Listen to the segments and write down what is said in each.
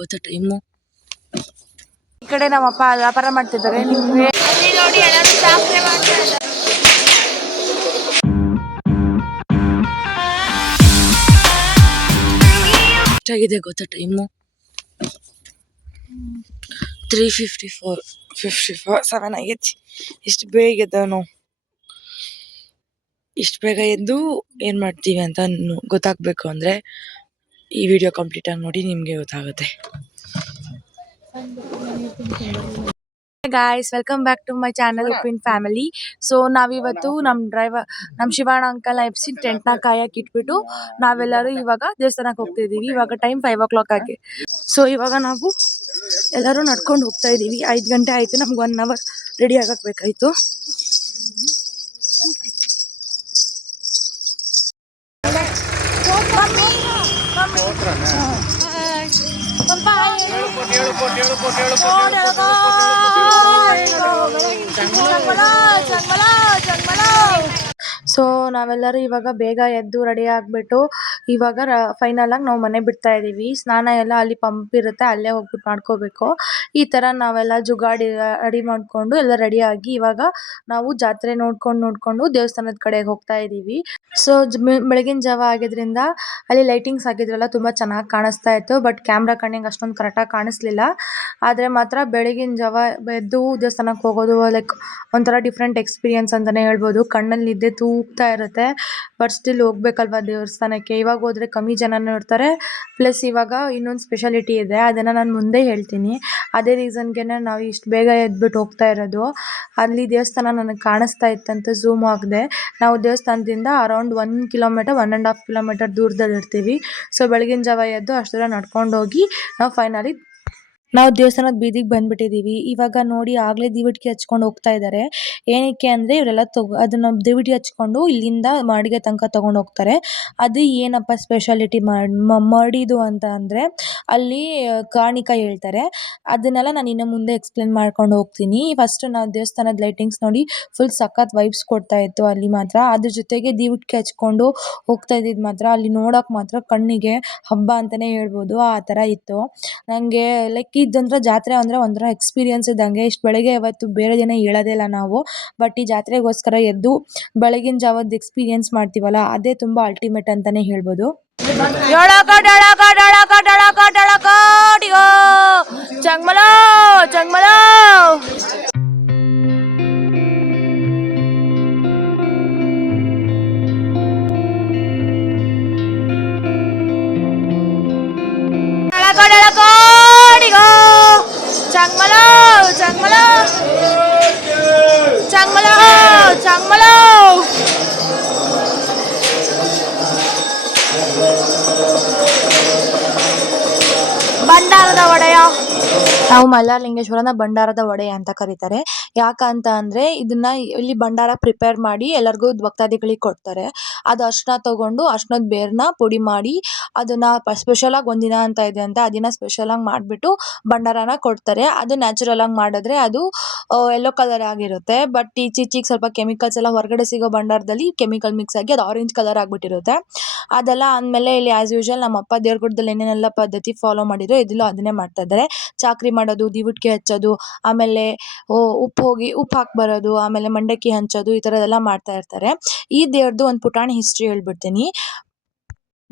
ಗೊತ್ತಾ ಟೈಮು ಈ ಕಡೆ ನಮ್ಮಪ್ಪ ವ್ಯಾಪಾರ ಮಾಡ್ತಿದ್ದಾರೆ. ನಿಮ್ಗೆ ನೋಡಿ ಎಲ್ಲರೂ ಚಾಕ್ರಿ ಮಾಡ್ತಾ ಇದ್ದಾರೆ. ಎಷ್ಟಾಗಿದೆ ಗೊತ್ತಾ ಟೈಮು 3:54 ಆಗೈತಿ. ಇಷ್ಟು ಬೇಗ ಎದ್ದವನು ಇಷ್ಟು ಬೇಗ ಎದ್ದು ಏನ್ ಮಾಡ್ತೀವಿ ಅಂತ ಗೊತ್ತಾಗ್ಬೇಕು ಅಂದ್ರೆ ಈ ವಿಡಿಯೋ ಕಂಪ್ಲೀಟ್ ಆಗಿ ನೋಡಿ, ನಿಮ್ಗೆ ಗೊತ್ತಾಗುತ್ತೆ. Guys, welcome back to my channel ಉಪ್ಪಿನ್ ಫ್ಯಾಮಿಲಿ. ಸೊ ನಾವಿವತ್ತು ನಮ್ಮ ಶಿವಣ್ಣ ಅಂಕಲ್ ಎಬ್ಸಿ ಟೆಂಟ್ನ ಕಾಯಕ್ಕೆ ಇಟ್ಬಿಟ್ಟು ನಾವೆಲ್ಲರೂ ಇವಾಗ ದೇವಸ್ಥಾನಕ್ಕೆ ಹೋಗ್ತಿದೀವಿ. ಇವಾಗ ಟೈಮ್ 5 o'clock ಆಗಿ. ಸೊ ಇವಾಗ ನಾವು ಎಲ್ಲರೂ ನಡ್ಕೊಂಡು ಹೋಗ್ತಾ ಇದೀವಿ. 5 ಗಂಟೆ ಆಯ್ತು. ನಮ್ಗೆ 1 hour ರೆಡಿ ಆಗಕ್ ಬೇಕಾಯ್ತು. ಸೊ ನಾವೆಲ್ಲರೂ ಇವಾಗ ಬೇಗ ಎದ್ದು ರೆಡಿ ಆಗ್ಬಿಟ್ಟು ಇವಾಗ ಫೈನಲ್ ಆಗಿ ನಾವು ಮನೆ ಬಿಡ್ತಾ ಇದೀವಿ. ಸ್ನಾನ ಎಲ್ಲ ಅಲ್ಲಿ ಪಂಪ್ ಇರುತ್ತೆ, ಅಲ್ಲೇ ಹೋಗ್ಬಿಟ್ಟು ಮಾಡ್ಕೋಬೇಕು. ಈ ತರ ನಾವೆಲ್ಲ ಜುಗಾಡಿ ರೆಡಿ ಮಾಡ್ಕೊಂಡು ಎಲ್ಲ ರೆಡಿ ಆಗಿ ಇವಾಗ ನಾವು ಜಾತ್ರೆ ನೋಡ್ಕೊಂಡು ದೇವಸ್ಥಾನದ ಕಡೆ ಹೋಗ್ತಾ ಇದೀವಿ. ಸೊ ಬೆಳಗಿನ ಜಾವ ಆಗಿದ್ರಿಂದ ಅಲ್ಲಿ ಲೈಟಿಂಗ್ಸ್ ಆಗಿದ್ರಲ್ಲ ತುಂಬಾ ಚೆನ್ನಾಗಿ ಕಾಣಿಸ್ತಾ ಇತ್ತು. ಬಟ್ ಕ್ಯಾಮ್ರಾ ಕಣ್ಣಿಗೆ ಅಷ್ಟೊಂದು ಕರೆಕ್ಟಾಗಿ ಕಾಣಿಸ್ಲಿಲ್ಲ. ಆದ್ರೆ ಮಾತ್ರ ಬೆಳಗಿನ ಜಾವ ಎದ್ದು ದೇವಸ್ಥಾನಕ್ಕೆ ಹೋಗೋದು ಲೈಕ್ ಒಂಥರ ಡಿಫ್ರೆಂಟ್ ಎಕ್ಸ್ಪೀರಿಯನ್ಸ್ ಅಂತಾನೆ ಹೇಳ್ಬೋದು. ಕಣ್ಣಲ್ಲಿ ನಿದ್ದೆ ತೂಗ್ತಾ ಇರುತ್ತೆ. ಬಟ್ ಸ್ಟಿಲ್ ಹೋಗ್ಬೇಕಲ್ವಾ ದೇವಸ್ಥಾನಕ್ಕೆ. ಇವಾಗ ಹೋದ್ರೆ ಕಮ್ಮಿ ಜನನೂ ಇರ್ತಾರೆ. ಪ್ಲಸ್ ಇವಾಗ ಇನ್ನೊಂದು ಸ್ಪೆಷಾಲಿಟಿ ಇದೆ, ಅದನ್ನ ನಾನು ಮುಂದೆ ಹೇಳ್ತೀನಿ. ಅದೇ ರೀಸನ್ಗೆನೆ ನಾವು ಇಷ್ಟು ಬೇಗ ಎದ್ಬಿಟ್ಟು ಹೋಗ್ತಾ ಇರೋದು. ಅಲ್ಲಿ ದೇವಸ್ಥಾನ ನನಗೆ ಕಾಣಿಸ್ತಾ ಇತ್ತಂತ ಝೂಮ್ ಆಗದೆ. ನಾವು ದೇವಸ್ಥಾನದಿಂದ ಅರೌಂಡ್ 1 ಕಿಲೋಮೀಟರ್ 1.5 ಕಿಲೋಮೀಟರ್ ದೂರದಲ್ಲಿ ಇರ್ತೀವಿ. ಸೊ ಬೆಳಗಿನ ಜಾವ ಎದ್ದು ಅಷ್ಟು ದೂರ ನಡ್ಕೊಂಡು ಹೋಗಿ ನಾವು ದೇವಸ್ಥಾನದ ಬೀದಿಗೆ ಬಂದ್ಬಿಟ್ಟಿದೀವಿ. ಇವಾಗ ನೋಡಿ ಆಗ್ಲೇ ದೀವಟಿಗೆ ಹಚ್ಕೊಂಡು ಹೋಗ್ತಾ ಇದ್ದಾರೆ. ಏನಕ್ಕೆ ಅಂದ್ರೆ ಇವರೆಲ್ಲ ಅದನ್ನ ದೀವಟಿ ಹಚ್ಕೊಂಡು ಇಲ್ಲಿಂದ ಮಾಡಿಗೆ ತನಕ ತಗೊಂಡು ಹೋಗ್ತಾರೆ. ಅದು ಏನಪ್ಪ ಸ್ಪೆಷಾಲಿಟಿ ಮಡಿದು ಅಂತ ಅಂದ್ರೆ ಅಲ್ಲಿ ಕಾಣಿಕ ಹೇಳ್ತಾರೆ. ಅದನ್ನೆಲ್ಲ ನಾನು ಇನ್ನು ಮುಂದೆ ಎಕ್ಸ್ಪ್ಲೇನ್ ಮಾಡ್ಕೊಂಡು ಹೋಗ್ತೀನಿ. ಫಸ್ಟ್ ನಾವು ದೇವಸ್ಥಾನದ ಲೈಟಿಂಗ್ಸ್ ನೋಡಿ ಫುಲ್ ಸಖತ್ ವೈಬ್ಸ್ ಕೊಡ್ತಾ ಇತ್ತು ಅಲ್ಲಿ ಮಾತ್ರ. ಅದ್ರ ಜೊತೆಗೆ ದೀವಟಿಗೆ ಹಚ್ಕೊಂಡು ಹೋಗ್ತಾ ಇದ್ದಿದ್ ಮಾತ್ರ ಅಲ್ಲಿ ನೋಡಕ್ ಮಾತ್ರ ಕಣ್ಣಿಗೆ ಹಬ್ಬ ಅಂತಾನೆ ಹೇಳ್ಬೋದು. ಆ ತರ ಇತ್ತು. ನಂಗೆ ಲೈಕ್ ಇದಂದ್ರೆ ಜಾತ್ರೆ ಅಂದ್ರೆ ಒಂಥರ ಎಕ್ಸ್ಪೀರಿಯನ್ಸ್ ಇದ್ದಂಗೆ. ಇಷ್ಟು ಬೆಳಗ್ಗೆ ಅವತ್ತು ಬೇರೆ ದಿನ ಹೇಳೋದೇ ಇಲ್ಲ ನಾವು. ಬಟ್ ಈ ಜಾತ್ರೆಗೋಸ್ಕರ ಎದ್ದು ಬೆಳಗಿನ ಜಾವದ ಎಕ್ಸ್ಪೀರಿಯನ್ಸ್ ಮಾಡ್ತೀವಲ್ಲ, ಅದೇ ತುಂಬಾ ಅಲ್ಟಿಮೇಟ್ ಅಂತಾನೆ ಹೇಳ್ಬೋದು. ಭಂಡಾರದ ಒಡೆಯ. ನಾವು ಮಲ್ಲಾಲಿಂಗೇಶ್ವರನ ಭಂಡಾರದ ಒಡೆಯ ಅಂತ ಕರೀತಾರೆ. ಯಾಕಂತ ಅಂದ್ರೆ ಇದನ್ನ ಇಲ್ಲಿ ಭಂಡಾರ ಪ್ರಿಪೇರ್ ಮಾಡಿ ಎಲ್ಲರಿಗೂ ಭಕ್ತಾದಿಗಳಿಗೆ ಕೊಡ್ತಾರೆ. ಅದು ಅರ್ಶಿನ ತಗೊಂಡು ಅರ್ಶಿನದ ಬೇರ್ನ ಪುಡಿ ಮಾಡಿ ಅದನ್ನ ಸ್ಪೆಷಲ್ ಆಗಿ ಒಂದಿನ ಅಂತ ಇದೆ ಅಂತ ಆ ದಿನ ಸ್ಪೆಷಲ್ ಆಗಿ ಮಾಡ್ಬಿಟ್ಟು ಭಂಡಾರನ ಕೊಡ್ತಾರೆ. ಅದು ನ್ಯಾಚುರಲ್ ಆಗಿ ಮಾಡಿದ್ರೆ ಅದು ಯೆಲ್ಲೋ ಕಲರ್ ಆಗಿರುತ್ತೆ. ಬಟ್ ಈಚೀಚೆಗೆ ಸ್ವಲ್ಪ ಕೆಮಿಕಲ್ಸ್ ಎಲ್ಲ ಹೊರಗಡೆ ಸಿಗೋ ಭಂಡಾರದಲ್ಲಿ ಕೆಮಿಕಲ್ ಮಿಕ್ಸ್ ಆಗಿ ಅದು ಆರೆಂಜ್ ಕಲರ್ ಆಗ್ಬಿಟ್ಟಿರುತ್ತೆ. ಅದೆಲ್ಲ ಆದ್ಮೇಲೆ ಇಲ್ಲಿ ಆಸ್ ಯೂಶುವಲ್ ನಮ್ಮ ಅಪ್ಪ ದೇವ್ರಗುಡ್ಡದಲ್ಲಿ ಏನೇನೆಲ್ಲ ಪದ್ಧತಿ ಫಾಲೋ ಮಾಡಿದ್ರು ಇದೆಲ್ಲ ಅದನ್ನೇ ಮಾಡ್ತಾ ಇದ್ದಾರೆ. ಚಾಕ್ರಿ ಮಾಡೋದು, ದೀವಟಿಗೆ ಹಚ್ಚೋದು, ಆಮೇಲೆ ಉಪ್ಪು ಹಾಕಿ ಬರೋದು, ಆಮೇಲೆ ಮಂಡಕ್ಕಿ ಹಂಚೋದು, ಈ ತರದೆಲ್ಲ ಮಾಡ್ತಾ ಇರ್ತಾರೆ. ಈ ದೇವ್ರದ್ದು ಒಂದು ಪುಟಾಣಿ ಹಿಸ್ಟ್ರಿ ಹೇಳ್ಬಿಡ್ತೀನಿ.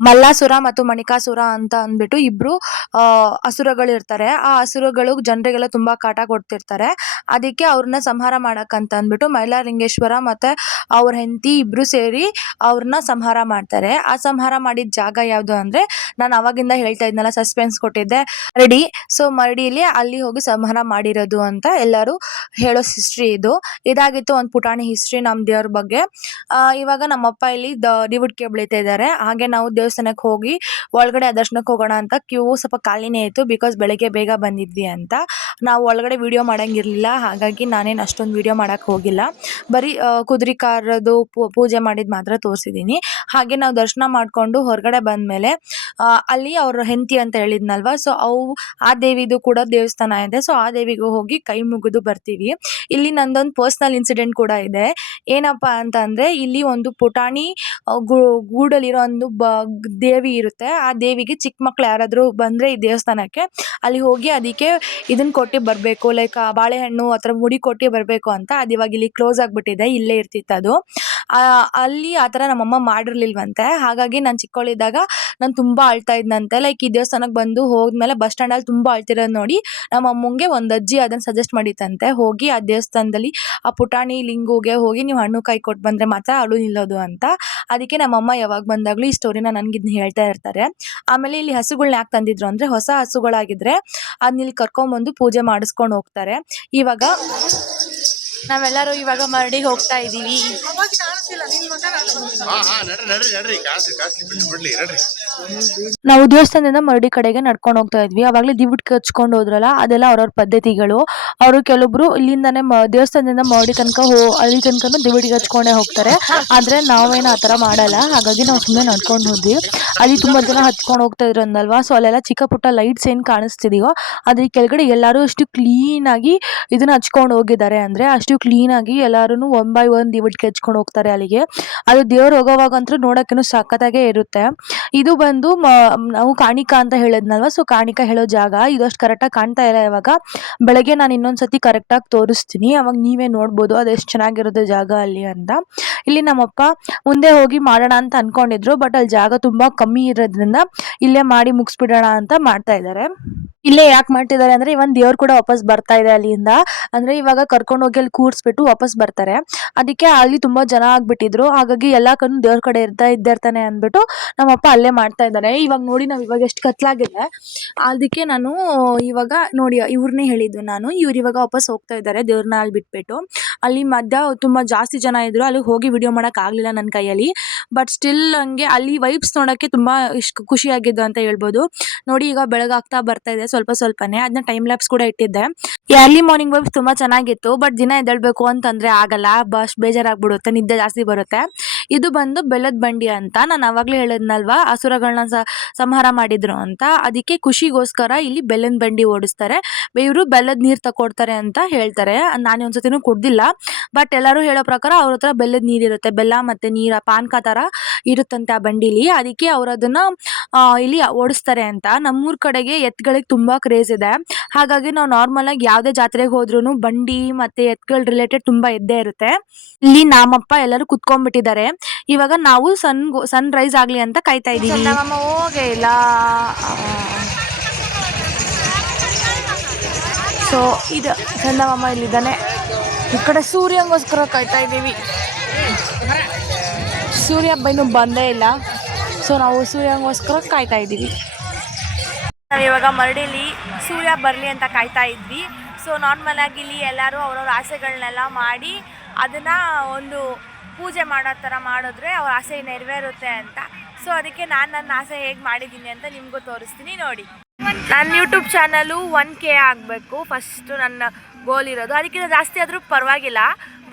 ಮಲ್ಲಾಸುರ ಮತ್ತು ಮಣಿಕಾಸುರ ಅಂತ ಅಂದ್ಬಿಟ್ಟು ಇಬ್ರು ಅಸುರಗಳು ಇರ್ತಾರೆ. ಆ ಅಸುರಗಳು ಜನರಿಗೆಲ್ಲ ತುಂಬಾ ಕಾಟ ಕೊಡ್ತಿರ್ತಾರೆ. ಅದಕ್ಕೆ ಅವ್ರನ್ನ ಸಂಹಾರ ಮಾಡಕ್ಕಂತ ಅಂದ್ಬಿಟ್ಟು ಮೈಲಾರಲಿಂಗೇಶ್ವರ ಮತ್ತೆ ಅವ್ರ ಹೆಂಡತಿ ಇಬ್ರು ಸೇರಿ ಅವ್ರನ್ನ ಸಂಹಾರ ಮಾಡ್ತಾರೆ. ಆ ಸಂಹಾರ ಮಾಡಿದ ಜಾಗ ಯಾವ್ದು ಅಂದ್ರೆ ನಾನು ಅವಾಗಿಂದ ಹೇಳ್ತಾ ಇದ್ನಲ್ಲ, ಸಸ್ಪೆನ್ಸ್ ಕೊಟ್ಟಿದ್ದೆ, ಮರಡಿ. ಸೊ ಮರಡಿಲಿ ಅಲ್ಲಿ ಹೋಗಿ ಸಂಹಾರ ಮಾಡಿರೋದು ಅಂತ ಎಲ್ಲರೂ ಹೇಳೋ ಹಿಸ್ಟ್ರಿ ಇದು. ಇದಾಗಿತ್ತು ಒಂದು ಪುಟಾಣಿ ಹಿಸ್ಟ್ರಿ ನಮ್ಮ ದೇವ್ರ ಬಗ್ಗೆ. ಇವಾಗ ನಮ್ಮಪ್ಪ ಇಲ್ಲಿ ದೀವಟಿಗೆ ಬೆಳಿತಾ ಇದ್ದಾರೆ. ಹಾಗೆ ನಾವು ದೇವಸ್ಥಾನಕ್ಕೆ ಹೋಗಿ ಒಳಗಡೆ ದರ್ಶನಕ್ಕೆ ಹೋಗೋಣ ಅಂತ ಕ್ಯೂ ಸ್ವಲ್ಪ ಖಾಲಿನೇ ಇತ್ತು, ಬಿಕಾಸ್ ಬೆಳಗ್ಗೆ ಬೇಗ ಬಂದಿದ್ವಿ ಅಂತ. ನಾವು ಒಳಗಡೆ ವಿಡಿಯೋ ಮಾಡೋಂಗಿರಲಿಲ್ಲ, ಹಾಗಾಗಿ ನಾನೇನು ಅಷ್ಟೊಂದು ವಿಡಿಯೋ ಮಾಡೋಕ್ಕೆ ಹೋಗಿಲ್ಲ. ಬರೀ ಕುದುರೆ ಕಾರದ್ದು ಪೂಜೆ ಮಾಡಿದ್ದು ಮಾತ್ರ ತೋರಿಸಿದ್ದೀನಿ. ಹಾಗೆ ನಾವು ದರ್ಶನ ಮಾಡಿಕೊಂಡು ಹೊರಗಡೆ ಬಂದಮೇಲೆ ಅಲ್ಲಿ ಅವ್ರ ಹೆಂಡತಿ ಅಂತ ಹೇಳಿದ್ನಲ್ವ, ಸೊ ಆ ದೇವಿದು ಕೂಡ ದೇವಸ್ಥಾನ ಇದೆ. ಸೊ ಆ ದೇವಿಗೂ ಹೋಗಿ ಕೈ ಮುಗಿದು ಬರ್ತೀವಿ. ಇಲ್ಲಿ ನಂದೊಂದು ಪರ್ಸ್ನಲ್ ಇನ್ಸಿಡೆಂಟ್ ಕೂಡ ಇದೆ. ಏನಪ್ಪ ಅಂತ ಅಂದರೆ, ಇಲ್ಲಿ ಒಂದು ಪುಟಾಣಿ ಗೂಡಲ್ಲಿರೋ ಒಂದು ದೇವಿ ಇರುತ್ತೆ. ಆ ದೇವಿಗೆ ಚಿಕ್ಕ ಮಕ್ಳು ಯಾರಾದರೂ ಬಂದರೆ ಈ ದೇವಸ್ಥಾನಕ್ಕೆ, ಅಲ್ಲಿ ಹೋಗಿ ಅದಕ್ಕೆ ಇದನ್ನ ಕೊಟ್ಟು ಬರಬೇಕು, ಲೈಕ್ ಬಾಳೆಹಣ್ಣು ಆ ಥರ ಮುಡಿ ಕೊಟ್ಟು ಬರಬೇಕು ಅಂತ. ಅದು ಇವಾಗ ಇಲ್ಲಿ ಕ್ಲೋಸ್ ಆಗಿಬಿಟ್ಟಿದೆ, ಇಲ್ಲೇ ಇರ್ತಿತ್ತು ಅದು. ಅಲ್ಲಿ ಆ ಥರ ನಮ್ಮಮ್ಮ ಮಾಡಿರ್ಲಿಲ್ವಂತೆ. ಹಾಗಾಗಿ ನಾನು ಚಿಕ್ಕವಳಿದ್ದಾಗ ನಾನು ತುಂಬ ಅಳ್ತಾ ಇದ್ನಂತೆ. ಲೈಕ್ ಈ ದೇವಸ್ಥಾನಕ್ಕೆ ಬಂದು ಹೋದ್ಮೇಲೆ ಬಸ್ ಸ್ಟ್ಯಾಂಡಲ್ಲಿ ತುಂಬ ಅಳ್ತಿರೋದು ನೋಡಿ ನಮ್ಮ ಅಮ್ಮಂಗೆ ಒಂದು ಅಜ್ಜಿ ಅದನ್ನು ಸಜೆಸ್ಟ್ ಮಾಡಿತ್ತಂತೆ, ಹೋಗಿ ಆ ದೇವಸ್ಥಾನದಲ್ಲಿ ಆ ಪುಟಾಣಿ ಲಿಂಗುಗೆ ಹೋಗಿ ನೀವು ಹಣ್ಣು ಕಾಯಿ ಕೊಟ್ಟು ಬಂದರೆ ಮಾತ್ರ ಅಳು ನಿಲ್ಲೋದು ಅಂತ. ಅದಕ್ಕೆ ನಮ್ಮಮ್ಮ ಯಾವಾಗ ಬಂದಾಗಲೂ ಈ ಸ್ಟೋರಿನ ನನಗೆ ಇದನ್ನ ಹೇಳ್ತಾ ಇರ್ತಾರೆ. ಆಮೇಲೆ ಇಲ್ಲಿ ಹಸುಗಳ್ನ ಯಾಕೆ ತಂದಿದ್ರು ಅಂದರೆ, ಹೊಸ ಹಸುಗಳಾಗಿದ್ದರೆ ಅದನ್ನ ಇಲ್ಲಿ ಕರ್ಕೊಂಬಂದು ಪೂಜೆ ಮಾಡಿಸ್ಕೊಂಡು ಹೋಗ್ತಾರೆ. ಇವಾಗ ನಾವೆಲ್ಲರೂ ಇವಾಗ ಮರಡಿಗೆ ಹೋಗ್ತಾ ಇದ್ದೀವಿ. ನಾವು ದೇವಸ್ಥಾನದಿಂದ ಮರಡಿ ಕಡೆಗೆ ನಡ್ಕೊಂಡು ಹೋಗ್ತಾ ಇದ್ವಿ. ಅವಾಗಲೇ ದಿವಿಟ್ ಹಚ್ಕೊಂಡು ಹೋದ್ರಲ್ಲ, ಅದೆಲ್ಲ ಅವ್ರವ್ರ ಪದ್ಧತಿಗಳು. ಅವರು ಕೆಲವೊಬ್ರು ಇಲ್ಲಿಂದಾನೆ ದೇವಸ್ಥಾನದಿಂದ ಮರಡಿ ತನಕ ಅಲ್ಲಿ ತನಕ ದಿವಿಟಿಗೆ ಹಚ್ಕೊಂಡೇ ಹೋಗ್ತಾರೆ. ಆದರೆ ನಾವೇನು ಆ ಥರ ಮಾಡಲ್ಲ, ಹಾಗಾಗಿ ನಾವು ಸುಮ್ಮನೆ ನಡ್ಕೊಂಡು ಹೋದ್ವಿ. ಅಲ್ಲಿ ತುಂಬ ಜನ ಹಚ್ಕೊಂಡು ಹೋಗ್ತಾ ಇದ್ರು ಅಂದಲ್ವಾ, ಸೊ ಅಲ್ಲೆಲ್ಲ ಚಿಕ್ಕ ಪುಟ್ಟ ಲೈಟ್ಸ್ ಏನು ಕಾಣಿಸ್ತಿದೆಯೋ ಅದ್ರ ಕೆಳಗಡೆ ಎಲ್ಲರೂ ಅಷ್ಟು ಕ್ಲೀನಾಗಿ ಇದನ್ನ ಹಚ್ಕೊಂಡು ಹೋಗಿದ್ದಾರೆ. ಅಂದರೆ ಅಷ್ಟು ಕ್ಲೀನಾಗಿ ಎಲ್ಲರೂ 1 by 1 ದಿವಿಟಿಗೆ ಹಚ್ಕೊಂಡು ಹೋಗ್ತಾರೆ ಅಲ್ಲಿಗೆ. ಅದು ದೇವ್ರು ಹೋಗೋವಾಗಂತೂ ನೋಡೋಕ್ಕೇನು ಸಖತ್ತಾಗೇ ಇರುತ್ತೆ. ಇದು ಬಂದು ನಾವು ಕಾಣಿಕಾ ಅಂತ ಹೇಳಿದ್ನಲ್ವ, ಸೊ ಕಾಣಿಕಾ ಹೇಳೋ ಜಾಗ ಇದು. ಅಷ್ಟು ಕರೆಕ್ಟಾಗಿ ಕಾಣ್ತಾ ಇಲ್ಲ ಇವಾಗ. ಬೆಳಗ್ಗೆ ನಾನು ಇನ್ನೊಂದ್ಸತಿ ಕರೆಕ್ಟಾಗಿ ತೋರಿಸ್ತೀನಿ, ಅವಾಗ ನೀವೇ ನೋಡ್ಬೋದು ಅದೆಷ್ಟು ಚೆನ್ನಾಗಿರುತ್ತೆ ಜಾಗ ಅಲ್ಲಿ ಅಂತ. ಇಲ್ಲಿ ನಮ್ಮಪ್ಪ ಮುಂದೆ ಹೋಗಿ ಮಾಡೋಣ ಅಂತ ಅನ್ಕೊಂಡಿದ್ರು, ಬಟ್ ಅಲ್ಲಿ ಜಾಗ ತುಂಬ ಕಮ್ಮಿ ಇರೋದ್ರಿಂದ ಇಲ್ಲೇ ಮಾಡಿ ಮುಗಿಸ್ಬಿಡೋಣ ಅಂತ ಮಾಡ್ತಾ ಇದ್ದಾರೆ. ಇಲ್ಲೇ ಯಾಕೆ ಮಾಡ್ತಿದ್ದಾರೆ ಅಂದರೆ, ಇವನ್ ದೇವ್ರು ಕೂಡ ವಾಪಸ್ ಬರ್ತಾ ಇದೆ ಅಲ್ಲಿಂದ. ಅಂದರೆ ಇವಾಗ ಕರ್ಕೊಂಡು ಹೋಗಿ ಅಲ್ಲಿ ಕೂರಿಸ್ಬಿಟ್ಟು ವಾಪಸ್ ಬರ್ತಾರೆ. ಅದಕ್ಕೆ ಅಲ್ಲಿ ತುಂಬ ಜನ ಆಗ್ಬಿಟ್ಟಿದ್ರು, ಹಾಗಾಗಿ ಎಲ್ಲ ಕಣ್ಣು ದೇವ್ರ ಕಡೆ ಇದ್ದಿರ್ತಾನೆ ಅಂದ್ಬಿಟ್ಟು ನಮ್ಮಪ್ಪ ಅಲ್ಲೇ ಮಾಡ್ತಾ ಇದ್ದಾರೆ. ಇವಾಗ ನೋಡಿ, ನಾವು ಇವಾಗ ಎಷ್ಟು ಕತ್ಲಾಗಿದೆ, ಅದಕ್ಕೆ ನಾನು ಇವಾಗ ನೋಡಿ ಇವ್ರನ್ನೇ ಹೇಳಿದ್ದು ನಾನು. ಇವ್ರು ಇವಾಗ ವಾಪಸ್ ಹೋಗ್ತಾ ಇದ್ದಾರೆ ದೇವ್ರನ್ನ ಅಲ್ಲಿ ಬಿಟ್ಬಿಟ್ಟು. ಅಲ್ಲಿ ಮಧ್ಯ ತುಂಬ ಜಾಸ್ತಿ ಜನ ಇದ್ರು, ಅಲ್ಲಿ ಹೋಗಿ ವಿಡಿಯೋ ಮಾಡೋಕ್ಕಾಗಲಿಲ್ಲ ನನ್ನ ಕೈಯಲ್ಲಿ. ಬಟ್ ಸ್ಟಿಲ್ ಹಂಗೆ ಅಲ್ಲಿ ವೈಬ್ಸ್ ನೋಡೋಕ್ಕೆ ತುಂಬ ಖುಷಿಯಾಗಿದ್ದು ಅಂತ ಹೇಳ್ಬೋದು. ನೋಡಿ ಈಗ ಬೆಳಗಾಗ್ತಾ ಬರ್ತಾ ಇದೆ ಸ್ವಲ್ಪನೇ. ಅದನ್ನ ಟೈಮ್ ಲ್ಯಾಪ್ಸ್ ಕೂಡ ಇಟ್ಟಿದ್ದೆ. ಅರ್ಲಿ ಮಾರ್ನಿಂಗ್ ವೈಬ್ಸ್ ತುಂಬ ಚೆನ್ನಾಗಿತ್ತು, ಬಟ್ ದಿನ ಎದ್ದೇಳಬೇಕು ಅಂತಂದರೆ ಆಗಲ್ಲ, ಬೇಜಾರಾಗ್ಬಿಡುತ್ತೆ, ನಿದ್ದೆ ಜಾಸ್ತಿ ಬರುತ್ತೆ. ಇದು ಬಂದು ಬೆಲ್ಲದ ಬಂಡಿ ಅಂತ. ನಾನು ಆವಾಗಲೇ ಹೇಳಿದ್ನಲ್ವಾ, ಅಸುರಗಳನ್ನ ಸಂಹಾರ ಮಾಡಿದ್ರು ಅಂತ. ಅದಕ್ಕೆ ಖುಷಿಗೋಸ್ಕರ ಇಲ್ಲಿ ಬೆಲ್ಲದ ಬಂಡಿ ಓಡಿಸ್ತಾರೆ. ಇವರು ಬೆಲ್ಲದ ನೀರು ತಕೊಡ್ತಾರೆ ಅಂತ ಹೇಳ್ತಾರೆ. ನಾನು ಒಂದ್ಸತಿನೂ ಕುಡ್ದಿಲ್ಲ, ಬಟ್ ಎಲ್ಲರೂ ಹೇಳೋ ಪ್ರಕಾರ ಅವ್ರ ಹತ್ರ ಬೆಲ್ಲದ ನೀರಿರುತ್ತೆ, ಬೆಲ್ಲ ಮತ್ತು ನೀರು ಪಾನಕ ಥರ ಇರುತ್ತಂತೆ ಆ ಬಂಡಿಲಿ. ಅದಕ್ಕೆ ಅವ್ರು ಅದನ್ನು ಇಲ್ಲಿ ಓಡಿಸ್ತಾರೆ ಅಂತ. ನಮ್ಮೂರ ಕಡೆಗೆ ಎತ್ತುಗಳಿಗೆ ತುಂಬ ಕ್ರೇಜ್ ಇದೆ, ಹಾಗಾಗಿ ನಾವು ನಾರ್ಮಲಾಗಿ ಯಾವುದೇ ಜಾತ್ರೆಗೆ ಹೋದ್ರೂ ಬಂಡಿ ಮತ್ತು ಎತ್ತುಗಳ ರಿಲೇಟೆಡ್ ತುಂಬ ಇದ್ದೇ ಇರುತ್ತೆ. ಇಲ್ಲಿ ನಮ್ಮಪ್ಪ ಎಲ್ಲರೂ ಕುತ್ಕೊಂಡ್ಬಿಟ್ಟಿದ್ದಾರೆ. ಇವಾಗ ನಾವು ಸನ್ ರೈಸ್ ಆಗಲಿ ಅಂತ ಕಾಯ್ತಾ ಇದ್ದೀವಿ. ನಮ್ಮಮ್ಮ ಹೋಗೇ ಇಲ್ಲ. ಸೊ ಇದು ಚಂದಮಾಮ ಇಲ್ಲಿದ್ದಾನೆ. ಈ ಕಡೆ ಸೂರ್ಯಂಗೋಸ್ಕರ ಕಾಯ್ತಾ ಇದ್ದೀವಿ. ಸೂರ್ಯ ಇನ್ನೂ ಬಂದೇ ಇಲ್ಲ, ಸೊ ನಾವು ಸೂರ್ಯಂಗೋಸ್ಕರ ಕಾಯ್ತಾ ಇದ್ದೀವಿ. ನಾವಿವಾಗ ಮರಡಿಲಿ ಸೂರ್ಯ ಬರಲಿ ಅಂತ ಕಾಯ್ತಾ ಇದ್ವಿ. ಸೊ ನಾರ್ಮಲಾಗಿ ಇಲ್ಲಿ ಎಲ್ಲರೂ ಅವ್ರವ್ರ ಆಸೆಗಳನ್ನೆಲ್ಲ ಮಾಡಿ ಅದನ್ನು ಒಂದು ಪೂಜೆ ಮಾಡೋ ಥರ ಮಾಡಿದ್ರೆ ಅವ್ರ ಆಸೆ ನೆರವೇರುತ್ತೆ ಅಂತ. ಸೊ ಅದಕ್ಕೆ ನಾನು ನನ್ನ ಆಸೆ ಹೇಗೆ ಮಾಡಿದ್ದೀನಿ ಅಂತ ನಿಮಗೂ ತೋರಿಸ್ತೀನಿ ನೋಡಿ. ನನ್ನ ಯೂಟ್ಯೂಬ್ ಚಾನಲು 1K ಆಗಬೇಕು ಫಸ್ಟು ನನ್ನ ಗೋಲ್ ಇರೋದು. ಅದಕ್ಕಿಂತ ಜಾಸ್ತಿ ಆದರೂ ಪರವಾಗಿಲ್ಲ,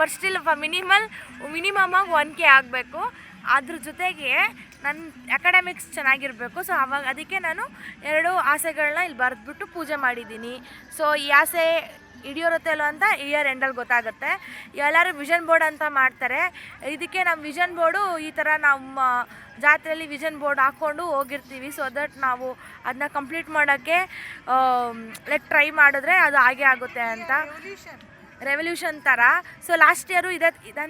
ಬಟ್ ಸ್ಟಿಲ್ ಮಿನಿಮಮ್ 1K ಆಗಬೇಕು. ಅದ್ರ ಜೊತೆಗೆ ನನ್ನ ಅಕಾಡೆಮಿಕ್ಸ್ ಚೆನ್ನಾಗಿರಬೇಕು. ಸೊ ಅವಾಗ ಅದಕ್ಕೆ ನಾನು 2 ಆಸೆಗಳನ್ನ ಇಲ್ಲಿ ಬರೆದ್ಬಿಟ್ಟು ಪೂಜೆ ಮಾಡಿದ್ದೀನಿ. ಸೊ ಈ ಆಸೆ ಹಿಡಿಯೋರುತ್ತೆ ಅಲ್ವ ಅಂತ ಇಯರ್ ಎಂಡಲ್ಲಿ ಗೊತ್ತಾಗುತ್ತೆ. ಎಲ್ಲರೂ ವಿಷನ್ ಬೋರ್ಡ್ ಅಂತ ಮಾಡ್ತಾರೆ. ಇದಕ್ಕೆ ನಮ್ಮ ವಿಷನ್ ಬೋರ್ಡು ಈ ಥರ ನಮ್ಮ ಜಾತ್ರೆಯಲ್ಲಿ ವಿಷನ್ ಬೋರ್ಡ್ ಹಾಕ್ಕೊಂಡು ಹೋಗಿರ್ತೀವಿ. ಸೊ ದಟ್ ನಾವು ಅದನ್ನ ಕಂಪ್ಲೀಟ್ ಮಾಡೋಕ್ಕೆ ಲೈಕ್ ಟ್ರೈ ಮಾಡಿದ್ರೆ ಅದು ಹಾಗೆ ಆಗುತ್ತೆ ಅಂತ. ರೆವಲ್ಯೂಷನ್ ಥರ. ಸೊ ಲಾಸ್ಟ್ ಇಯರು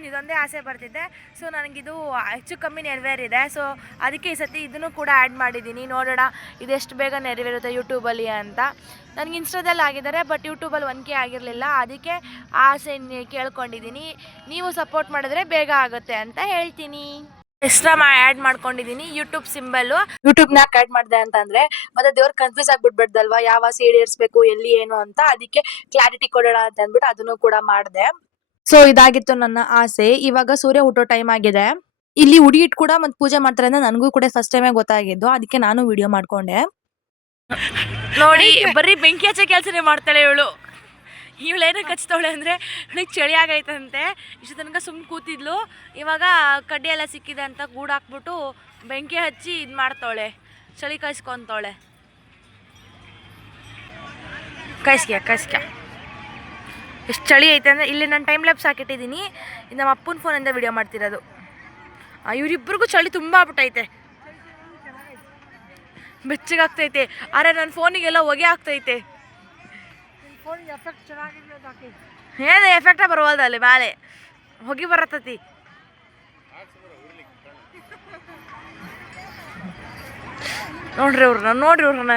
ಇದೊಂದೇ ಆಸೆ ಬರ್ತಿದ್ದೆ. ಸೊ ನನಗಿದು ಹೆಚ್ಚು ಕಮ್ಮಿ ನೆರವೇರಿದೆ. ಸೊ ಅದಕ್ಕೆ ಈ ಸತಿ ಇದನ್ನು ಕೂಡ ಆ್ಯಡ್ ಮಾಡಿದ್ದೀನಿ. ನೋಡೋಣ ಇದೆಷ್ಟು ಬೇಗ ನೆರವೇರುತ್ತೆ ಯೂಟ್ಯೂಬಲ್ಲಿ ಅಂತ. ನನಗೆ ಇನ್ಸ್ಟಾದಲ್ಲಿ ಆಗಿದ್ದಾರೆ, ಬಟ್ ಯೂಟ್ಯೂಬಲ್ಲಿ 1K ಆಗಿರಲಿಲ್ಲ. ಅದಕ್ಕೆ ಆಸೆ ಕೇಳ್ಕೊಂಡಿದ್ದೀನಿ. ನೀವು ಸಪೋರ್ಟ್ ಮಾಡಿದ್ರೆ ಬೇಗ ಆಗುತ್ತೆ ಅಂತ ಹೇಳ್ತೀನಿ. ಎಕ್ಸ್ಟ್ರಾ ಆ್ಯಡ್ ಮಾಡ್ಕೊಂಡಿದ್ದೀನಿ ಯೂಟ್ಯೂಬ್ ಸಿಂಬಲ್ಲು. ಯೂಟ್ಯೂಬ್ನ ಆ್ಯಡ್ ಮಾಡಿದೆ ಅಂತಂದರೆ ಮತ್ತೆ ದೇವ್ರು ಕನ್ಫ್ಯೂಸ್ ಆಗಿಬಿಡ್ಬಾರ್ದಲ್ವ, ಯಾವ ಆಸೆ ಈಡೇರಿಸಬೇಕು ಎಲ್ಲಿ ಏನು ಅಂತ. ಅದಕ್ಕೆ ಕ್ಲಾರಿಟಿ ಕೊಡೋಣ ಅಂತ ಅಂದ್ಬಿಟ್ಟು ಅದನ್ನು ಕೂಡ ಮಾಡಿದೆ. ಸೊ ಇದಾಗಿತ್ತು ನನ್ನ ಆಸೆ. ಇವಾಗ ಸೂರ್ಯ ಹುಟ್ಟೋ ಟೈಮ್ ಆಗಿದೆ. ಇಲ್ಲಿ ಉಡಿ ಇಟ್ಟು ಕೂಡ ಮತ್ತೆ ಪೂಜೆ ಮಾಡ್ತಾರೆ ಅಂತ ನನಗೂ ಕೂಡ ಫಸ್ಟ್ ಟೈಮೇ ಗೊತ್ತಾಗಿದ್ದು. ಅದಕ್ಕೆ ನಾನು ವಿಡಿಯೋ ಮಾಡ್ಕೊಂಡೆ. ನೋಡಿ ಬರೀ ಬೆಂಕಿ ಹಚ್ಚೋ ಕೆಲಸನೇ ಮಾಡ್ತಾಳೆ ಇವಳು. ಇವಳೇನಕ್ಕೆ ಹಚ್ತಾವಳೆ ಅಂದರೆ ಅವಳಿಗೆ ಚಳಿ ಆಗೈತಂತೆ. ಇಷ್ಟು ತನಕ ಸುಮ್ಮನೆ ಕೂತಿದ್ಲು, ಇವಾಗ ಕಡ್ಡಿ ಎಲ್ಲ ಸಿಕ್ಕಿದೆ ಅಂತ ಗೂಡು ಹಾಕ್ಬಿಟ್ಟು ಬೆಂಕಿ ಹಚ್ಚಿ ಇದು ಮಾಡ್ತಾವಳೆ, ಚಳಿ ಕಾಯಿಸ್ಕೊತಾವಳೆ. ಕಾಯಿಸ್ಕ್ಯ ಎಷ್ಟು ಚಳಿ ಐತೆ ಅಂದರೆ ಇಲ್ಲಿ ನಾನು ಟೈಮ್ ಲ್ಯಾಪ್ಸ್ ಹಾಕಿಟ್ಟಿದ್ದೀನಿ. ನಮ್ಮ ಅಪ್ಪನ ಫೋನಿಂದ ವಿಡಿಯೋ ಮಾಡ್ತಿರೋದು. ಇವರಿಬ್ಬರಿಗೂ ಚಳಿ ತುಂಬ ಆಗ್ಬಿಟ್ಟೈತೆ, ಬೆಚ್ಚಗಾಗ್ತೈತೆ. ಆದರೆ ನನ್ನ ಫೋನಿಗೆಲ್ಲ ಹೊಗೆ ಆಗ್ತೈತೆ. ಏನು ಎಫೆಕ್ಟ ಬರವಲ್ದ ಅಲ್ಲಿ ಮೇಲೆ ಹೊಗೆ ಬರತ್ತತಿ. ನೋಡ್ರಿ ಅವ್ರನ್ನ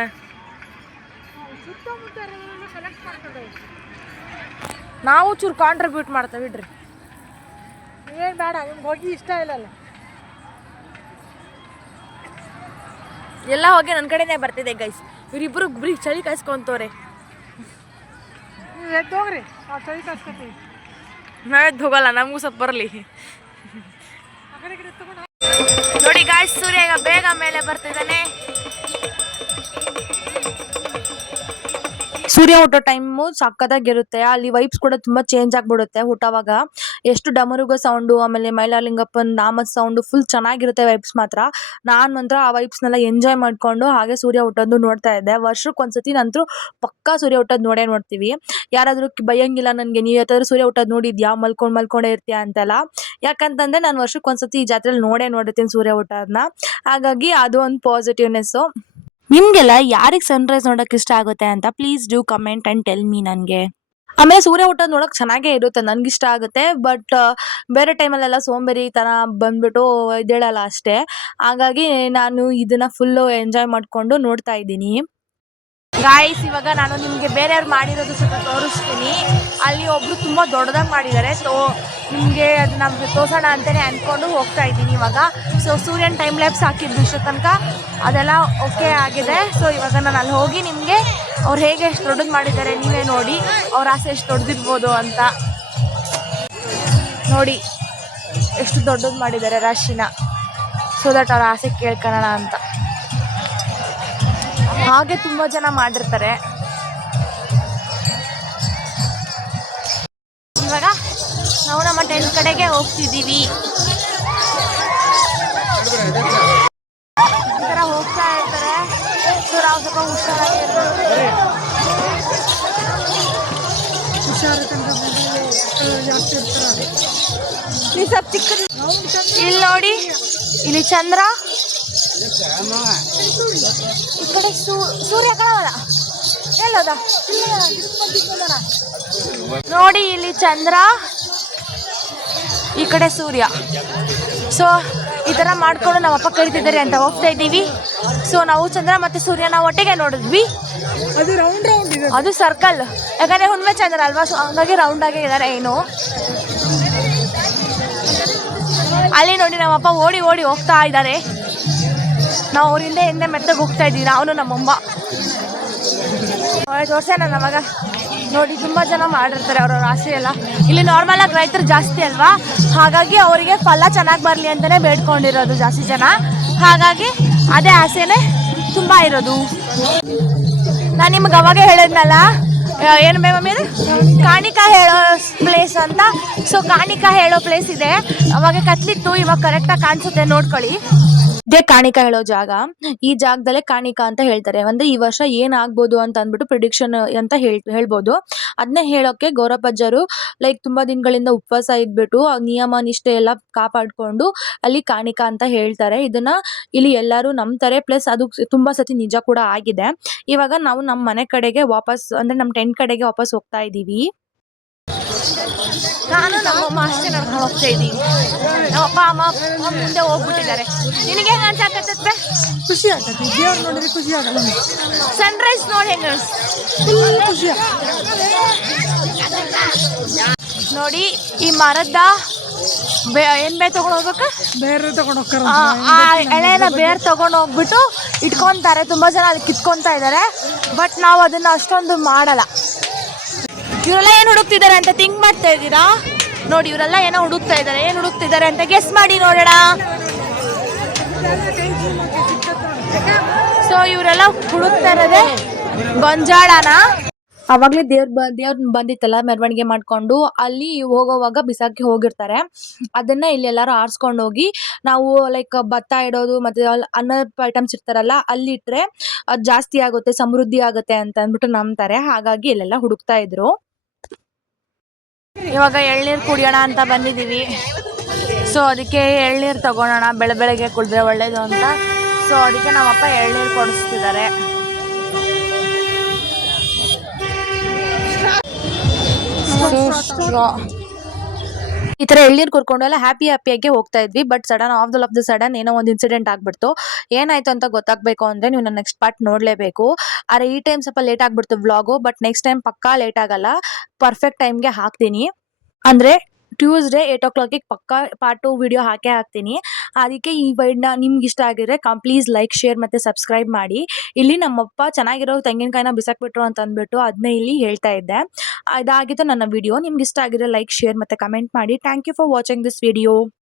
ನಾವು ಚೂರು ಕಾಂಟ್ರಿಬ್ಯೂಟ್ ಮಾಡ್ತೇವೆ ಇಡ್ರಿ. ಏನು ಬೇಡ, ನಿಮ್ಗೆ ಹೋಗಿ ಇಷ್ಟ ಇಲ್ಲಲ್ಲ. ಎಲ್ಲ ಹೋಗಿ ನನ್ನ ಕಡೆನೇ ಬರ್ತಿದೆ ಗೈಸ್. ಇವರಿಬ್ಬರು ಗುಬ್ರಿಗೆ ಚಳಿ ಕಾಯಿಸ್ಕೊಂತವ್ರೆ. ಎದ್ದು ಹೋಗ್ರಿ, ಚಳಿ ಕಾಯಿಸ್ಕೊತೀವಿ. ನಾವು ಎದ್ದು ಹೋಗಲ್ಲ, ನಮಗೂ ಸ್ವಲ್ಪ ಬರಲಿ. ನೋಡಿ ಗಾಯ್ಸ್, ಸೂರ್ಯ ಈಗ ಬೇಗ ಮೇಲೆ ಬರ್ತಿದ್ದಾನೆ. ಸೂರ್ಯ ಹುಟ್ಟೋ ಟೈಮು ಸಕ್ಕತ್ತಾಗಿರುತ್ತೆ. ಅಲ್ಲಿ ವೈಬ್ಸ್ ಕೂಡ ತುಂಬ ಚೇಂಜ್ ಆಗಿಬಿಡುತ್ತೆ ಹುಟ್ಟೋವಾಗ. ಎಷ್ಟು ಡಮರುಗ ಸೌಂಡು, ಆಮೇಲೆ ಮೈಲಾರಲಿಂಗಪ್ಪನ ನಾಮದ ಸೌಂಡು ಫುಲ್ ಚೆನ್ನಾಗಿರುತ್ತೆ ವೈಬ್ಸ್ ಮಾತ್ರ. ನಾನು ಮಾತ್ರ ಆ ವೈಬ್ಸ್ನೆಲ್ಲ ಎಂಜಾಯ್ ಮಾಡಿಕೊಂಡು ಹಾಗೆ ಸೂರ್ಯ ಹುಟ್ಟೋದು ನೋಡ್ತಾ ಇದ್ದೆ. ವರ್ಷಕ್ಕೊಂದ್ಸತಿ ನಂತರ ಪಕ್ಕಾ ಸೂರ್ಯ ಹುಟ್ಟೋದು ನೋಡ್ತೀವಿ. ಯಾರಾದರೂ ಬೈಯಂಗಿಲ್ಲ ನನಗೆ, ನೀವು ಯಾವ್ದಾದ್ರು ಸೂರ್ಯ ಹುಟ್ಟೋದು ನೋಡಿದ್ಯಾ, ಮಲ್ಕೊಂಡೇ ಇರ್ತೀಯಾ ಅಂತೆಲ್ಲ. ಯಾಕಂತಂದರೆ ನಾನು ವರ್ಷಕ್ಕೊಂದ್ಸತಿ ಈ ಜಾತ್ರೆಯಲ್ಲಿ ನೋಡಿರ್ತೀನಿ ಸೂರ್ಯ ಹುಟ್ಟೋದನ್ನ. ಹಾಗಾಗಿ ಅದು ಒಂದು ಪಾಸಿಟಿವ್ನೆಸ್ಸು. ನಿಮಗೆಲ್ಲ ಯಾರಿಗೆ ಸನ್ರೈಸ್ ನೋಡೋಕೆ ಇಷ್ಟ ಆಗುತ್ತೆ ಅಂತ please do comment and tell me ನನಗೆ. ಆಮೇಲೆ ಸೂರ್ಯ ಹುಟ್ಟೋದು ನೋಡೋಕೆ ಚೆನ್ನಾಗೇ ಇರುತ್ತೆ, ನನಗಿಷ್ಟ ಆಗುತ್ತೆ. ಬಟ್ ಬೇರೆ ಟೈಮಲ್ಲೆಲ್ಲ ಸೋಂಬೇರಿ ಥರ ಬಂದ್ಬಿಟ್ಟು ಇದೇಳಲ್ಲ ಅಷ್ಟೇ. ಹಾಗಾಗಿ ನಾನು ಇದನ್ನು ಫುಲ್ಲು ಎಂಜಾಯ್ ಮಾಡಿಕೊಂಡು ನೋಡ್ತಾ ಇದ್ದೀನಿ. ಗಾಯ್ಸ್, ಇವಾಗ ನಾನು ನಿಮಗೆ ಬೇರೆಯವ್ರು ಮಾಡಿರೋದು ಸ್ವಲ್ಪ ತೋರಿಸ್ತೀನಿ. ಅಲ್ಲಿ ಒಬ್ಬರು ತುಂಬ ದೊಡ್ಡದಾಗಿ ಮಾಡಿದ್ದಾರೆ. ನಿಮಗೆ ಅದು ನಮಗೆ ತೋರಿಸೋಣ ಅಂತಲೇ ಅಂದ್ಕೊಂಡು ಹೋಗ್ತಾ ಇದ್ದೀನಿ ಇವಾಗ. ಸೊ ಸೂರ್ಯನ ಟೈಮ್ ಲ್ಯಾಪ್ಸ್ ಹಾಕಿದ್ದು ಇಷ್ಟು ತನಕ ಅದೆಲ್ಲ ಓಕೆ ಆಗಿದೆ. ಸೊ ಇವಾಗ ನಾನು ಅಲ್ಲಿ ಹೋಗಿ ನಿಮಗೆ ಅವ್ರು ಹೇಗೆ ಎಷ್ಟು ದೊಡ್ಡದು ಮಾಡಿದ್ದಾರೆ ನೀವೇ ನೋಡಿ, ಅವ್ರ ಆಸೆ ಎಷ್ಟು ದೊಡ್ಡದಿರ್ಬೋದು ಅಂತ. ನೋಡಿ ಎಷ್ಟು ದೊಡ್ಡದು ಮಾಡಿದ್ದಾರೆ ರಾಶಿನ, ಸೊ ದಟ್ ಅವ್ರ ಆಸೆ ಕೇಳ್ಕೊಳ್ಳೋಣ ಅಂತ. ಹಾಗೆ ತುಂಬ ಜನ ಮಾಡಿರ್ತಾರೆ. ಇವಾಗ ನಾವು ನಮ್ಮ ಟೆಂಟ್ ಕಡೆಗೆ ಹೋಗ್ತಿದ್ದೀವಿ. ಈ ಥರ ಹೋಗ್ತಾ ಇರ್ತಾರೆ. ಸೊ ನಾವು ಸ್ವಲ್ಪ ಹುಷಾರಾಗಿರ್ತಾರೆ. ಸ್ವಲ್ಪ ಚಿಕ್ಕದು ಇಲ್ಲಿ ನೋಡಿ, ಇಲ್ಲಿ ಚಂದ್ರ, ಈ ಕಡೆ ಸೂರ್ಯ ಕಾಣಲ್ಲ, ಎಲ್ಲದ ನೋಡಿ, ಇಲ್ಲಿ ಚಂದ್ರ, ಈ ಕಡೆ ಸೂರ್ಯ. ಸೊ ಈ ಥರ ಮಾಡ್ಕೊಂಡು ನಮ್ಮ ಅಪ್ಪ ಕರಿತಿದ್ದಾರೆ ಅಂತ ಹೋಗ್ತಾ ಇದ್ದೀವಿ. ಸೊ ನಾವು ಚಂದ್ರ ಮತ್ತು ಸೂರ್ಯನ ಒಟ್ಟಿಗೆ ನೋಡಿದ್ವಿ. ಅದು ಸರ್ಕಲ್, ಯಾಕಂದರೆ ಹುಣ್ಣಿಮೆ ಚಂದ್ರ ಅಲ್ವಾ, ಸೊ ಹಂಗಾಗಿ ರೌಂಡಾಗಿ ಇದ್ದಾರೆ. ಏನು ಅಲ್ಲಿ ನೋಡಿ ನಮ್ಮಪ್ಪ ಓಡಿ ಹೋಗ್ತಾ ಇದ್ದಾರೆ. ನಾವು ಅವರಿಂದ ಹಿಂದೆ ಮೆತ್ತಗೆ ಹೋಗ್ತಾ ಇದ್ದೀವಿ, ಅವನು ನಮ್ಮಮ್ಮ. ತೋರ್ಸೆ ನನ್ನ ಮಗ ನೋಡಿ, ತುಂಬ ಜನ ಮಾಡಿರ್ತಾರೆ ಅವ್ರವ್ರ ಆಸೆ ಎಲ್ಲ. ಇಲ್ಲಿ ನಾರ್ಮಲಾಗಿ ರೈತರು ಜಾಸ್ತಿ ಅಲ್ವಾ, ಹಾಗಾಗಿ ಅವರಿಗೆ ಫಲ ಚೆನ್ನಾಗಿ ಬರಲಿ ಅಂತಲೇ ಬೇಡ್ಕೊಂಡಿರೋದು ಜಾಸ್ತಿ ಜನ. ಹಾಗಾಗಿ ಅದೇ ಆಸೆನೇ ತುಂಬ ಇರೋದು. ನಾನು ನಿಮ್ಗೆ ಅವಾಗೇ ಹೇಳಿದ್ನಲ್ಲ, ಏನು ಮಮ್ಮಿ ಅದು ಕಾಣಿಕಾ ಹೇಳೋ ಪ್ಲೇಸ್ ಅಂತ. ಸೊ ಕಾಣಿಕಾ ಹೇಳೋ ಪ್ಲೇಸ್ ಇದೆ. ಅವಾಗ ಕತ್ಲಿತ್ತು, ಇವಾಗ ಕರೆಕ್ಟಾಗಿ ಕಾಣಿಸುತ್ತೆ, ನೋಡ್ಕೊಳ್ಳಿ. ಇದೇ ಕಾಣಿಕಾ ಹೇಳೋ ಜಾಗ. ಈ ಜಾಗದಲ್ಲೇ ಕಾಣಿಕಾ ಅಂತ ಹೇಳ್ತಾರೆ. ಅಂದ್ರೆ ಈ ವರ್ಷ ಏನಾಗ್ಬೋದು ಅಂತ ಅಂದ್ಬಿಟ್ಟು ಪ್ರಿಡಿಕ್ಷನ್ ಅಂತ ಹೇಳ್ಬೋದು. ಅದನ್ನೇ ಹೇಳೋಕೆ ಗೌರಪ್ಪಜ್ಜರು ಲೈಕ್ ತುಂಬಾ ದಿನಗಳಿಂದ ಉಪವಾಸ ಇದ್ಬಿಟ್ಟು ನಿಯಮ ನಿಷ್ಠೆ ಎಲ್ಲ ಕಾಪಾಡ್ಕೊಂಡು ಅಲ್ಲಿ ಕಾಣಿಕಾ ಅಂತ ಹೇಳ್ತಾರೆ. ಇದನ್ನ ಇಲ್ಲಿ ಎಲ್ಲರೂ ನಂಬ್ತಾರೆ. ಪ್ಲಸ್ ಅದು ತುಂಬಾ ಸತಿ ನಿಜ ಕೂಡ ಆಗಿದೆ. ಇವಾಗ ನಾವು ನಮ್ಮ ಮನೆ ಕಡೆಗೆ ವಾಪಸ್, ಅಂದ್ರೆ ನಮ್ಮ ಟೆಂಟ್ ಕಡೆಗೆ ವಾಪಸ್ ಹೋಗ್ತಾ ಇದ್ದೀವಿ. ನಾನು ನಮ್ಮಮ್ಮ ಅಷ್ಟೇ ನಡ್ಕೊಂಡು ಹೋಗ್ತಾ ಇದ್ದೀವಿ. ನಮ್ಮಪ್ಪ ಅಮ್ಮ ಮುಂದೆ ಹೋಗ್ಬಿಟ್ಟಿದ್ದಾರೆ. ನಿನಗೆ ಹೆಂಗೆ ಅನ್ಸಾಕತ್ತೆ? ಖುಷಿ ಆಗ್ತದೆ, ದೇವ್ರು ನೋಡಿದ್ರೆ ಖುಷಿ ಆಗಲ್ಲ. ಸನ್ರೈಸ್ ನೋಡಿ ಹೆಂಗ ಖುಷಿ. ನೋಡಿ ಈ ಮರದ ಏನ್ ಬೇರೆ ತಗೊಂಡು ಹೋಗ್ಬೇಕ, ಬೇರೆ ತಗೊಂಡು ಹೋಗ್ತಾರೆ. ಆ ಎಳೆನ ಬೇರೆ ತಗೊಂಡು ಹೋಗ್ಬಿಟ್ಟು ಇಟ್ಕೊಂತಾರೆ. ತುಂಬಾ ಜನ ಅದಕ್ಕೆ ಕಿತ್ಕೊಂತಾ ಇದ್ದಾರೆ. ಬಟ್ ನಾವು ಅದನ್ನ ಅಷ್ಟೊಂದು ಮಾಡಲ್ಲ. ಇವರೆಲ್ಲ ಏನು ಹುಡುಕ್ತಿದ್ದಾರೆ ಅಂತ ಥಿಂಕ್ ಮಾಡ್ತಾ ಇದ್ದೀರಾ? ನೋಡಿ, ಇವರೆಲ್ಲ ಏನೋ ಹುಡುಕ್ತಾ ಇದ್ದಾರೆ. ಏನು ಹುಡುಕ್ತಿದ್ದಾರೆ ಅಂತ ಗೆಸ್ ಮಾಡಿ ನೋಡೋಣ. ಸೊ ಇವರೆಲ್ಲ ಹುಡುಕ್ತಾ ಇರೋದೇ ಗೊಂಜಾಳನ. ಅವಾಗಲೇ ದೇವ್ರು ಬಂದಿತ್ತಲ್ಲ ಮೆರವಣಿಗೆ ಮಾಡ್ಕೊಂಡು ಅಲ್ಲಿ ಹೋಗೋವಾಗ ಬಿಸಾಕಿ ಹೋಗಿರ್ತಾರೆ. ಅದನ್ನ ಇಲ್ಲಿ ಎಲ್ಲರೂ ಆರಿಸ್ಕೊಂಡು ಹೋಗಿ ನಾವು ಲೈಕ್ ಭತ್ತ ಇಡೋದು ಮತ್ತೆ ಅನ್ನದ ಐಟಮ್ಸ್ ಇರ್ತಾರಲ್ಲ ಅಲ್ಲಿಟ್ರೆ ಅದು ಜಾಸ್ತಿ ಆಗುತ್ತೆ, ಸಮೃದ್ಧಿ ಆಗುತ್ತೆ ಅಂತ ಅಂದ್ಬಿಟ್ಟು ನಂಬ್ತಾರೆ. ಹಾಗಾಗಿ ಇಲ್ಲೆಲ್ಲ ಹುಡುಕ್ತಾ ಇದ್ರು. ಇವಾಗ ಎಳ್ನೀರು ಕುಡಿಯೋಣ ಅಂತ ಬಂದಿದ್ದೀವಿ. ಸೊ ಅದಕ್ಕೆ ಎಳ್ನೀರು ತಗೊಳೋಣ, ಬೆಳಗ್ಗೆ ಕುಡಿದ್ರೆ ಒಳ್ಳೇದು ಅಂತ. ಸೊ ಅದಕ್ಕೆ ನಮ್ಮಪ್ಪ ಎಳ್ನೀರು ಕೊಡಿಸ್ತಿದ್ದಾರೆ. ಈ ತರ ಎಳ್ನೀರು ಕುಡ್ಕೊಂಡು ಎಲ್ಲ ಹ್ಯಾಪಿಯಾಗಿ ಹೋಗ್ತಾ ಇದ್ವಿ. ಬಟ್ ಆಫ್ ದ ಸಡನ್ ಏನೋ ಒಂದು ಇನ್ಸಿಡೆಂಟ್ ಆಗ್ಬಿಡ್ತು. ಏನಾಯ್ತು ಅಂತ ಗೊತ್ತಾಗ್ಬೇಕು ಅಂದ್ರೆ ನೀವು ನನ್ನ ನೆಕ್ಸ್ಟ್ ಪಾರ್ಟ್ ನೋಡ್ಲೇಬೇಕು. ಆದ್ರೆ ಈ ಟೈಮ್ ಸ್ವಲ್ಪ ಲೇಟ್ ಆಗ್ಬಿಡ್ತು ವ್ಲಾಗು. ಬಟ್ ನೆಕ್ಸ್ಟ್ ಟೈಮ್ ಪಕ್ಕಾ ಲೇಟ್ ಆಗಲ್ಲ, ಪರ್ಫೆಕ್ಟ್ ಟೈಮ್ಗೆ ಹಾಕ್ತೀನಿ. ಅಂದ್ರೆ ಟ್ಯೂಸ್ಡೇ 8 o'clock ಪಕ್ಕಾ ಪಾರ್ಟ್ 2 ವಿಡಿಯೋ ಹಾಕ್ತೀನಿ. ಅದಕ್ಕೆ ಈ ವೈಡ್ನ ನಿಮ್ಗೆ ಇಷ್ಟ ಆಗಿದ್ರೆ ಪ್ಲೀಸ್ ಲೈಕ್, ಶೇರ್ ಮತ್ತೆ ಸಬ್ಸ್ಕ್ರೈಬ್ ಮಾಡಿ. ಇಲ್ಲಿ ನಮ್ಮಪ್ಪ ಚೆನ್ನಾಗಿರೋ ತೆಂಗಿನಕಾಯಿನ ಬಿಸಾಕ್ಬಿಟ್ರು ಅಂತ ಅಂದ್ಬಿಟ್ಟು ಅದನ್ನ ಇಲ್ಲಿ ಹೇಳ್ತಾ ಇದ್ದೆ. ಇದಾಗಿತ್ತು ನನ್ನ ವಿಡಿಯೋ. ನಿಮ್ಗೆ ಇಷ್ಟ ಆಗಿದ್ರೆ ಲೈಕ್, ಶೇರ್ ಮತ್ತೆ ಕಮೆಂಟ್ ಮಾಡಿ. Thank you for watching this video.